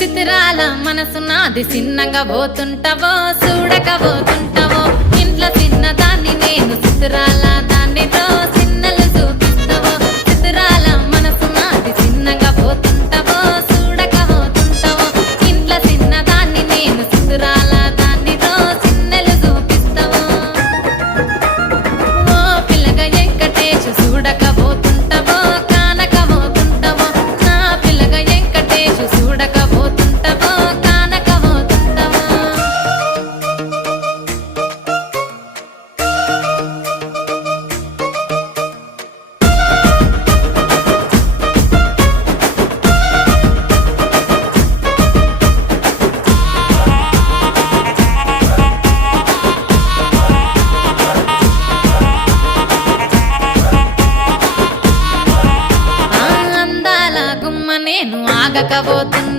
చిత్రాల మనసు నాది చిన్నగా పోతుంటావో చూడక పోతుంటావో ఇంట్లో చిన్నదాన్ని నేను చిత్రాల